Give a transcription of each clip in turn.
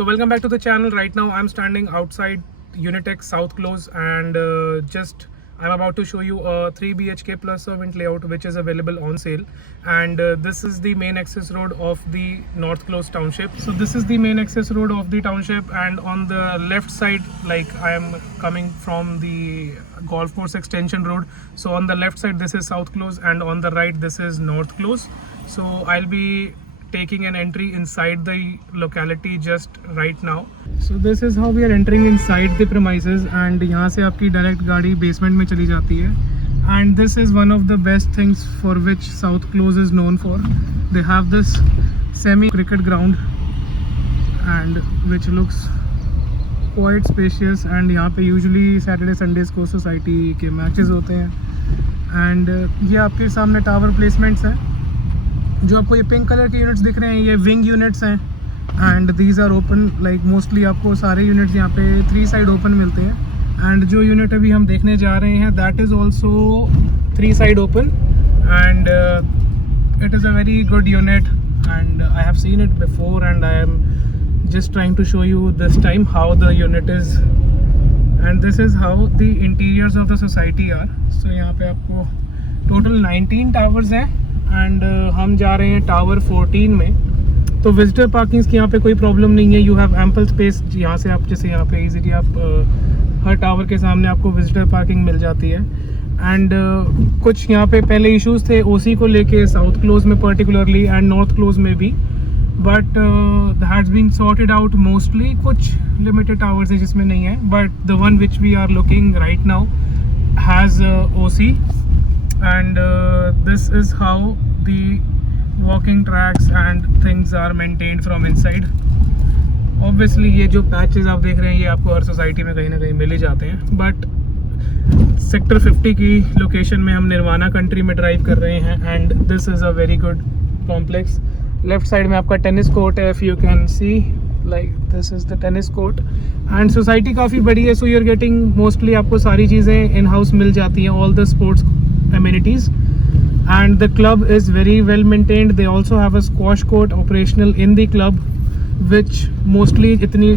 So welcome back to the channel. Right now I'm standing outside Unitex South Close and I'm about to show you a 3 BHK plus servant layout which is available on sale, and this is the main access road of the North Close township. So this is the main access road of the township, and on the left side, like I am coming from the golf course extension road, so on the left side this is South Close and on the right this is North Close. So I'll be taking an entry inside the locality just right now. So this is how we are entering inside the premises, and यहाँ से आपकी direct गाड़ी basement में चली जाती है. And this is one of the best things for which South Close is known for. They have this semi cricket ground and which looks quite spacious, and यहाँ पे usually Saturday Sundays को society के matches होते हैं. And ये आपके सामने tower placements हैं. जो आपको ये पिंक कलर के यूनिट्स दिख रहे हैं ये विंग यूनिट्स हैं, and these are open. Like mostly आपको सारे यूनिट्स यहाँ पे 3 साइड ओपन मिलते हैं. एंड जो यूनिट अभी हम देखने जा रहे हैं that is also 3 side open, and it is a very good unit and I have seen it before and I am just trying to show you this time how the unit is, and this is how the interiors of the society are. So यहाँ पे आपको total 19 towers हैं, and हम जा रहे हैं tower 14 में. तो विजिटर पार्किंग्स की यहाँ पे कोई प्रॉब्लम नहीं है. You have ample space. यहाँ से आप जैसे यहाँ पे इजीली आप हर टावर के सामने आपको विजिटर पार्किंग मिल जाती है. एंड कुछ यहाँ पे पहले इश्यूज थे ओसी को लेके साउथ क्लोज में पर्टिकुलरली एंड नॉर्थ क्लोज में भी, but has been sorted out mostly. कुछ लिमिटेड टावर्स हैं जिसमें नहीं है, but the one which we are looking right now has OC. And this is how the walking tracks and things are maintained from inside. Obviously ये जो patches आप देख रहे हैं ये आपको हर सोसाइटी में कहीं ना कहीं मिल ही जाते हैं, बट सेक्टर 50 की लोकेशन में हम निर्वाणा कंट्री में ड्राइव कर रहे हैं, and this is a very good complex. Left side में आपका टेनिस कोर्ट है, if you can see, like this is the tennis court. And society काफ़ी बड़ी है, so you are getting mostly आपको सारी चीज़ें इन हाउस मिल जाती हैं, all the sports amenities, and the club is very well maintained. They also have a squash court operational in the club, which mostly इतनी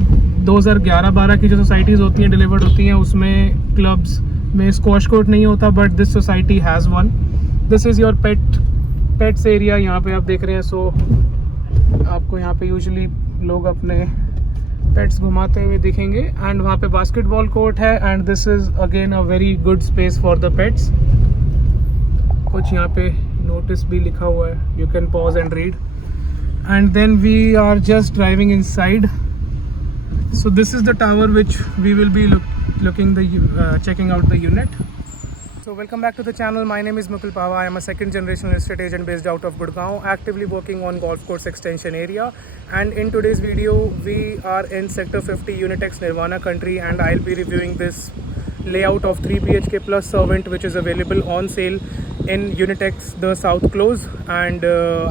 2011-12 की जो सोसाइटीज़ होती हैं डिलीवर्ड होती हैं उसमें क्लब्स में स्क्वाश कोर्ट नहीं होता, but this society has one. This is your pets area. यहाँ पे आप देख रहे हैं, सो आपको यहाँ पे यूजुअली लोग अपने पेट्स घुमाते हुए दिखेंगे. एंड वहाँ पे बास्केटबॉल कोर्ट है, and this is again a very good space for the pets. कुछ यहाँ पे नोटिस भी लिखा हुआ है, you can pause and read. And then we are just driving inside. So this is the tower which we will be looking checking out the unit. So welcome back to the channel. My name is Mukul Pava. I am a second generation estate agent based out of Gurgaon, actively working on golf course extension area. And in today's video we are in sector 50 Unitex Nirvana country, and I'll be reviewing this layout of 3 BHK plus servant which is available on sale in Unitex the South Close. And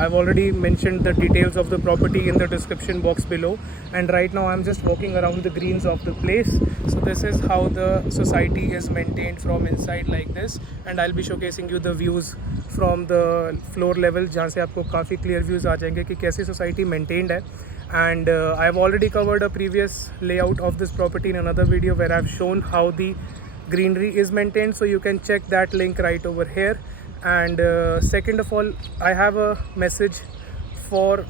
I've already mentioned the details of the property in the description box below, and right now I'm just walking around the greens of the place. So this is how the society is maintained from inside like this, and I'll be showcasing you the views from the floor level जहाँ से आपको काफ़ी clear views आ जाएंगे कि कैसी society maintained है. And I've already covered a previous layout of this property in another video where I've shown how the greenery is maintained, so you can check that link right over here. And second of all, I have a message for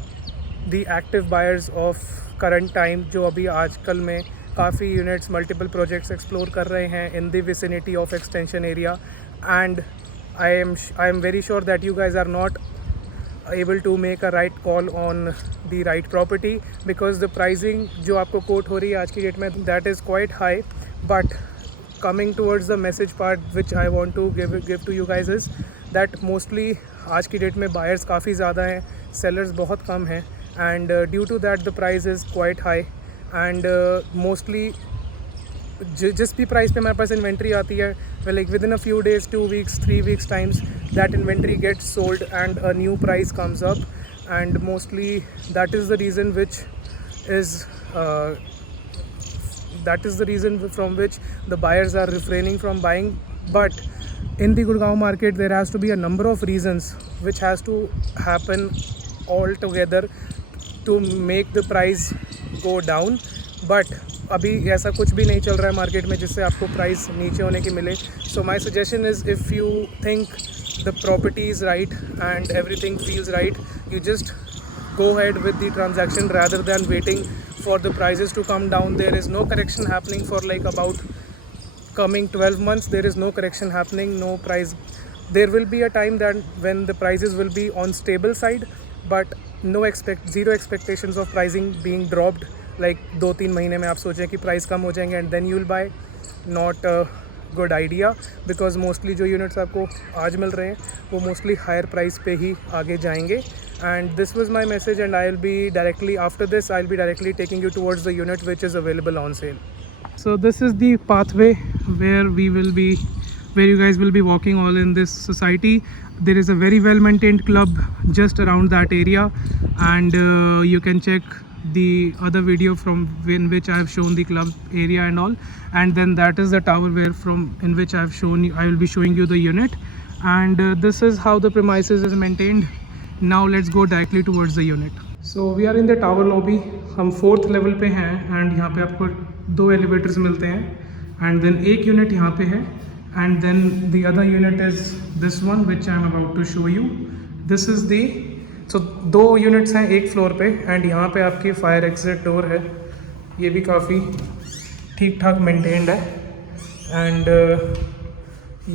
the active buyers of current time जो अभी आजकल में काफ़ी units multiple projects explore कर रहे हैं in the vicinity of extension area. And I am very sure that you guys are not able to make a right call on the right property, because the pricing जो आपको coat हो रही है आज की डेट में that is quite high. But coming towards the message part which I want to give to you guys is that mostly आज की डेट में buyers काफ़ी ज़्यादा हैं, sellers बहुत कम हैं, and due to that the price is quite high. And mostly जिस भी प्राइस पे हमारे पास इन्वेंट्री आती है, like within a few days, 2 weeks, 3 weeks times, that inventory gets sold and a new price comes up. And mostly that is the reason which is from which the buyers are refraining from buying. But in the Gurgaon market there has to be a number of reasons which has to happen all together to make the price go down, but अभी ऐसा कुछ भी नहीं चल रहा है market में जिससे आपको प्राइस नीचे होने की मिले. So my suggestion is, if you think the property is right and everything feels right, you just go ahead with the transaction rather than waiting for the prices to come down. There is no correction happening for like about coming 12 months. There is no correction happening, no price. There will be a time that when the prices will be on stable side, but zero expectations of pricing being dropped. Like 2-3 महीने में आप सोचें कि price कम हो जाएंगे and then you will buy, not a good idea, because mostly जो units आपको आज मिल रहे हैं वो mostly higher price पे ही आगे जाएंगे. And this was my message, and I'll be directly after this I'll be directly taking you towards the unit which is available on sale. So this is the pathway where you guys will be walking all in this society. There is a very well maintained club just around that area, and you can check the other video from in which I have shown the club area and all, and then that is the tower in which I will be showing you the unit, and this is how the premises is maintained. Now let's go directly towards the unit. So we are in the tower lobby. हम 4th level पे हैं, and यहाँ पे आपको 2 elevators मिलते हैं, and then एक unit यहाँ पे है, and then the other unit is this one which I am about to show you. This is the so 2 units हैं एक फ्लोर पे, एंड यहाँ पे आपकी फायर एग्जिट डोर है. ये भी काफ़ी ठीक ठाक मेंटेन्ड है, एंड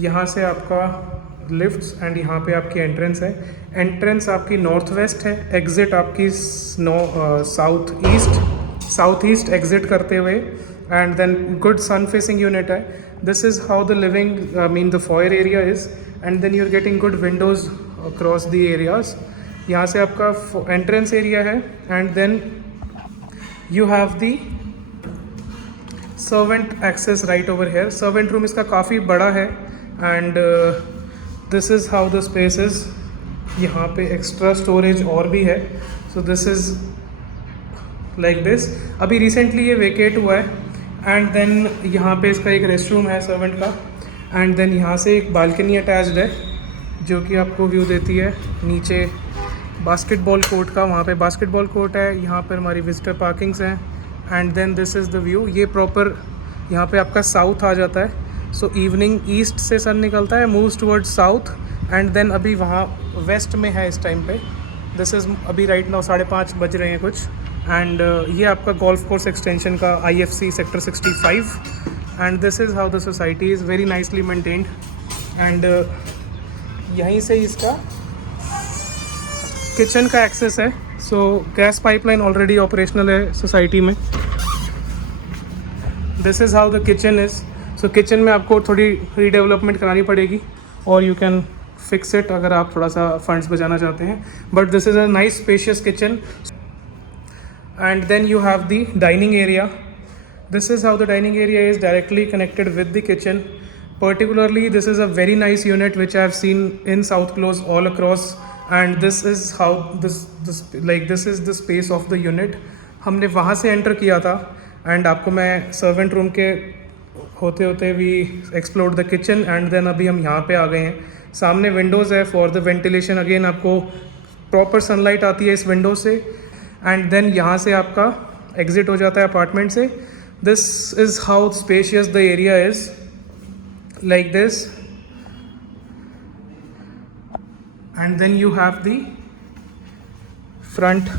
यहाँ से आपका लिफ्ट्स, एंड यहाँ पे आपकी एंट्रेंस है. एंट्रेंस आपकी नॉर्थ वेस्ट है, एग्ज़िट आपकी साउथ ईस्ट एग्ज़िट करते हुए, and then good sun facing unit है. This is how the living the foyer area is, and then you are getting good windows across the areas. यहाँ से आपका entrance area है, and then you have the servant access right over here. Servant room इसका काफ़ी बड़ा है, and this is how the space is. यहाँ पे एक्स्ट्रा स्टोरेज और भी है. So this is like this. अभी रिसेंटली ये वेकेट हुआ है, एंड देन यहाँ पे इसका एक रेस्ट रूम है सर्वेंट का, एंड देन यहाँ से एक बालकनी अटैच्ड है जो कि आपको व्यू देती है नीचे बास्केटबॉल कोर्ट का. वहाँ पे बास्केटबॉल कोर्ट है, यहाँ पर हमारी विजिटर पार्किंग्स हैं, and then this is the view. ये प्रॉपर यहाँ पे आपका साउथ आ जाता है. सो इवनिंग ईस्ट से सन निकलता है, moves towards south, and then अभी वहाँ वेस्ट में है इस टाइम पे. दिस इज़ अभी राइट नाउ 5:30 बज रहे हैं कुछ, एंड ये आपका गोल्फ कोर्स एक्सटेंशन का IFC sector 65, and this is how the society is very nicely maintained. And यहीं से इसका किचन का एक्सेस है. So gas pipeline already operational है सोसाइटी में. This is how the kitchen is. So kitchen में आपको थोड़ी रीडेवलपमेंट करानी पड़ेगी, और यू कैन फिक्स इट अगर आप थोड़ा सा फंड्स बचाना चाहते हैं, but this is a nice spacious kitchen. And then you have the dining area. This is how the dining area is directly connected with the kitchen. Particularly this is a very nice unit which I have seen in South Close all across, and this is how this is the space of the unit. हमने वहाँ से enter किया था, and आपको मैं servant room के होते होते we explore the kitchen, and then अभी हम यहाँ पे आ गए हैं. सामने विंडोज़ है फॉर द वेंटिलेशन. अगेन आपको प्रॉपर सनलाइट आती है इस विंडो से, एंड देन यहाँ से आपका एग्ज़िट हो जाता है अपार्टमेंट से. This is how spacious the area is, like this. And then you have the front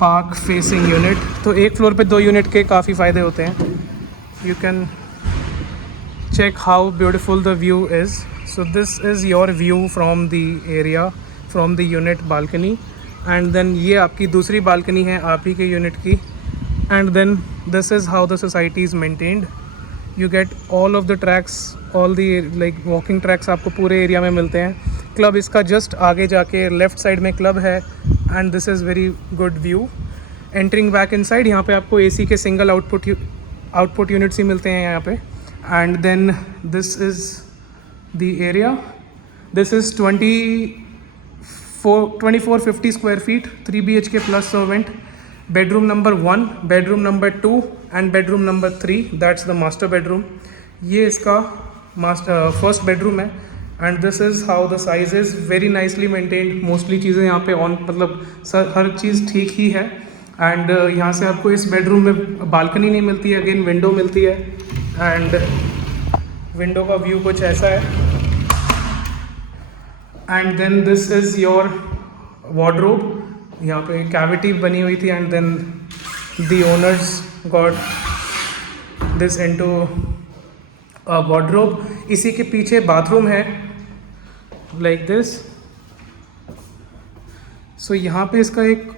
park facing unit. तो एक फ्लोर पे 2 यूनिट के काफ़ी फ़ायदे होते हैं. You can check how beautiful the view is. So this is your view from the area, from the unit balcony, and then ये आपकी दूसरी balcony है आप ही के unit की, and then this is how the society is maintained. You get all of the tracks, all the like walking tracks आपको पूरे area में मिलते हैं. क्लब इसका just आगे जाके left side में क्लब है, and this is very good view. Entering back inside, यहाँ पे आपको AC के single output units ही मिलते हैं यहाँ पे. And then this is the area. This is 2450 square feet, 3 BHK plus servant. Bedroom number 1, bedroom number 2 and bedroom number 3. That's the master bedroom. ये इसका first bedroom है, and this is how the size is. Very nicely maintained. Mostly चीज़ें यहाँ पे on मतलब हर चीज़ ठीक ही है. And यहाँ से आपको इस बेडरूम में बालकनी नहीं मिलती है, अगेन विंडो मिलती है। एंड विंडो का व्यू कुछ ऐसा है। And then this is your wardrobe. यहाँ पे कैविटी बनी हुई थी and then the owners got this into wardrobe. इसी के पीछे बाथरूम है लाइक दिस। सो यहाँ पे इसका एक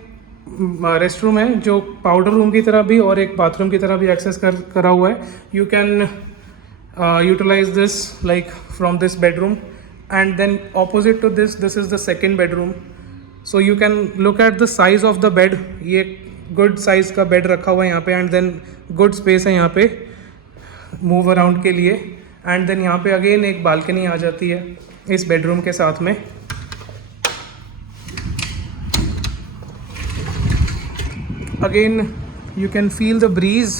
रेस्ट रूम है जो पाउडर रूम की तरह भी और एक बाथरूम की तरह भी एक्सेस करा हुआ है। You can utilize this like from this bedroom. And then opposite to this is the second bedroom. So you can look at the size of the bed. ये गुड साइज का bed रखा हुआ है यहाँ पे। एंड देन गुड स्पेस है यहाँ पे मूव अराउंड के लिए। एंड देन यहाँ पे अगेन एक बालकनी आ जाती है इस बेडरूम के साथ में। Again, you can feel the breeze.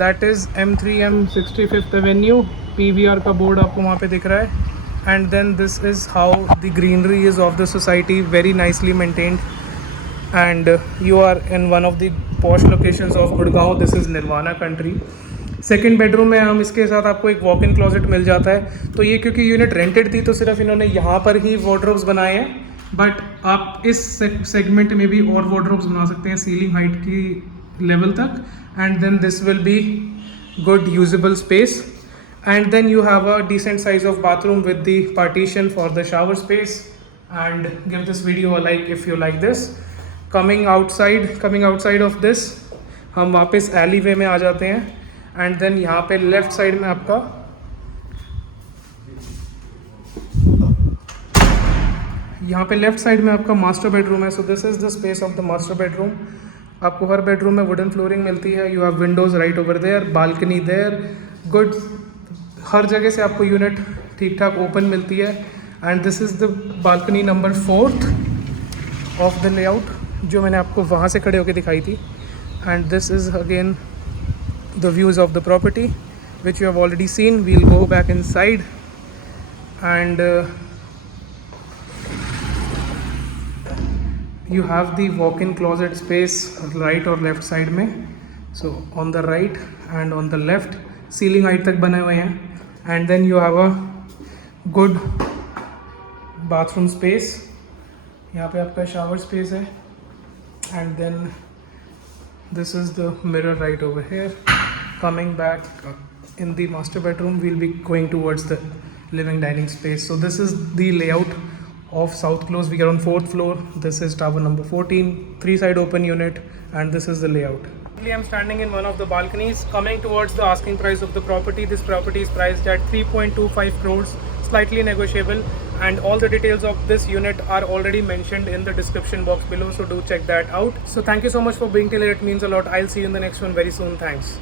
That is M3M 65th Avenue. PVR का बोर्ड आपको वहाँ पे दिख रहा है। And then this is how the greenery is of the society, very nicely maintained. And you are in one of the posh locations of Gurgaon. This is Nirvana country. Second bedroom में हम इसके साथ आपको एक walk in closet मिल जाता है। तो ये क्योंकि यूनिट रेंटेड थी तो सिर्फ इन्होंने यहाँ पर ही वार्डरोब्स बनाए हैं, बट आप इस सेगमेंट में भी और वार्डरोब्स बना सकते हैं सीलिंग हाइट की लेवल तक। And then this will be good usable space. And then you have a decent size of bathroom with the partition for the shower space. And give this video a like if you like this. Coming outside of this हम वापस Eli वे में आ जाते हैं। And then यहाँ पे left side में आपका master bedroom है। So this is the space of the master bedroom. आपको हर बेडरूम में वुडन फ्लोरिंग मिलती है। You have windows right over there, balcony there, good. हर जगह से आपको यूनिट ठीक ठाक ओपन मिलती है। And this is the balcony number 4th of the layout जो मैंने आपको वहाँ से खड़े होकर दिखाई थी। And this is again the views of the property which you have already seen. We'll go back inside and you have the walk-in closet space right or left side में. So on the right and on the left ceiling height तक बने हुए हैं। and then you have a good bathroom space। यहाँ पे आपका shower space है। and then this is the mirror right over here। Coming back in the master bedroom, we'll be going towards the living dining space. So this is the layout of South Close. We are on 4th floor. This is tower number 14, 3-side open unit, and this is the layout. I'm standing in one of the balconies. Coming towards the asking price of the property, this property is priced at 3.25 crores, slightly negotiable, and all the details of this unit are already mentioned in the description box below, so do check that out. So thank you so much for being till here. It means a lot. I'll see you in the next one very soon. Thanks.